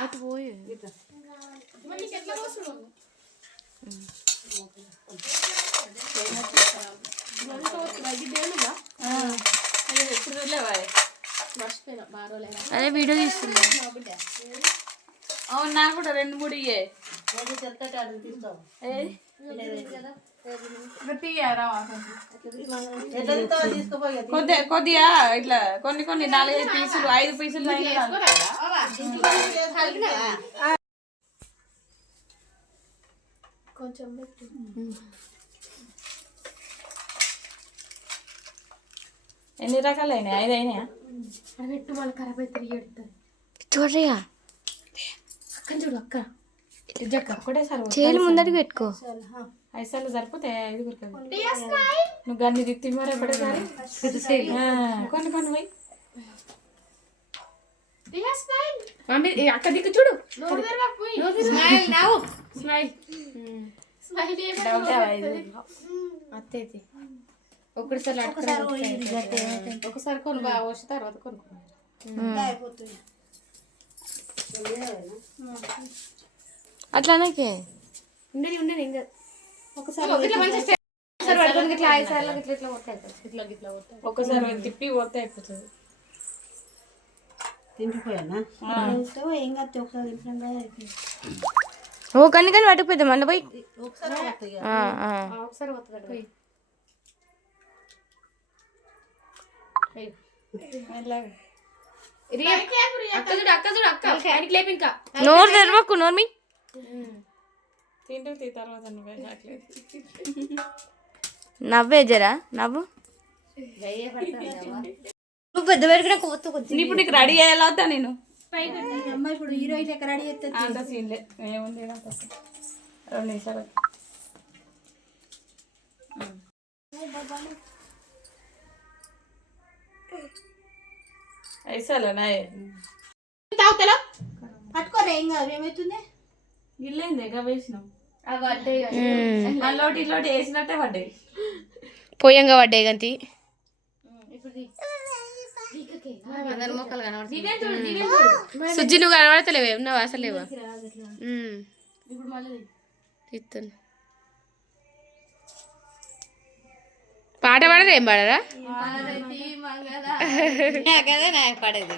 అటు పోయి అదే వీడియో తీస్తున్నా అవును నాకు కూడా రెండు మూడు ఇయ్యే తీసుకుపోయి కొద్దిగా కొద్దిగా ఇట్లా కొన్ని కొన్ని నాలుగైదు పీసులు ఐదు పీసులు ఎన్ని రకాలు అయినాయి ఐదు అయినాయా పెట్టు. మళ్ళీ ఖరాబ్ అయితే ఎడుతుంది చూడగా అక్కని చూడు అక్క చేలు ముందడికి పెట్టుకో. ఐదు సార్లు సరిపోతాయి? ఐదుగురికి నువ్వు గన్ని తిత్తి మరి ఒకటేసారి. కొన్ని కొన్ని పోయి. మమ్మీ అక్క దిక్కు చూడు. స్మైల్ నవ్వు స్మైల్. ఒకటిసారి ఒకసారి కొని బాగా వచ్చి తర్వాత కొనుక్కో అయిపోతుంది అట్లానకే ఉండని ఉండని ఇంకా. ఒకసారి ఇట్లా ఇట్లా ఐదు సార్లు ఇట్లా ఇట్లా కొట్టాలి ఇట్లా ఇట్లా కొట్టాలి ఒక్కసారి తిప్పి పోతే అయిపోతుంది. తిండిపోయానా? ఏం కాదు ఒకసారి తింటున్నాం కదా అయిపోయింది. ఓ కన్ని కన్ని పట్టుకుపోద్దాం మళ్ళీ పోయి. ఒకసారి. అక్క చూడు అక్క చూడు అక్క. లేపు ఇంకా. నోరు తెరవకు నోర్మి. తింటూ తీ తర్వాత నువ్వే జరా? నవ్వు? నువ్వు పెద్ద పెరిగిన కొత్త కొద్ది ఇప్పుడు నీకు రెడీ అయ్యేలా అవుతా నేను? అమ్మ ఇప్పుడు హీరోయిన్ ఎక్కడ రెడీ చేస్తే అంత సీన్లే ఏముంది. రెండు నిమిషాలు. ఐసాలు నాయే తాగుతాలా? పట్టుకోరా ఏం కాదు ఏమవుతుంది గిల్లేంది ఎగ వేసినాం. అవి అంటే అల్లోటి ఇల్లోటి వేసినట్టే పడ్డాయి. పోయంగా పడ్డాయి గంతి. సుజ్జి నువ్వు కనబడతలేవే? ఉన్నావు? అసలు లేవా? ఇప్పుడు మళ్ళీ తీస్తాను పాట పాడరా? ఏం పాడరా మంగళ కదా నాకు పడేది.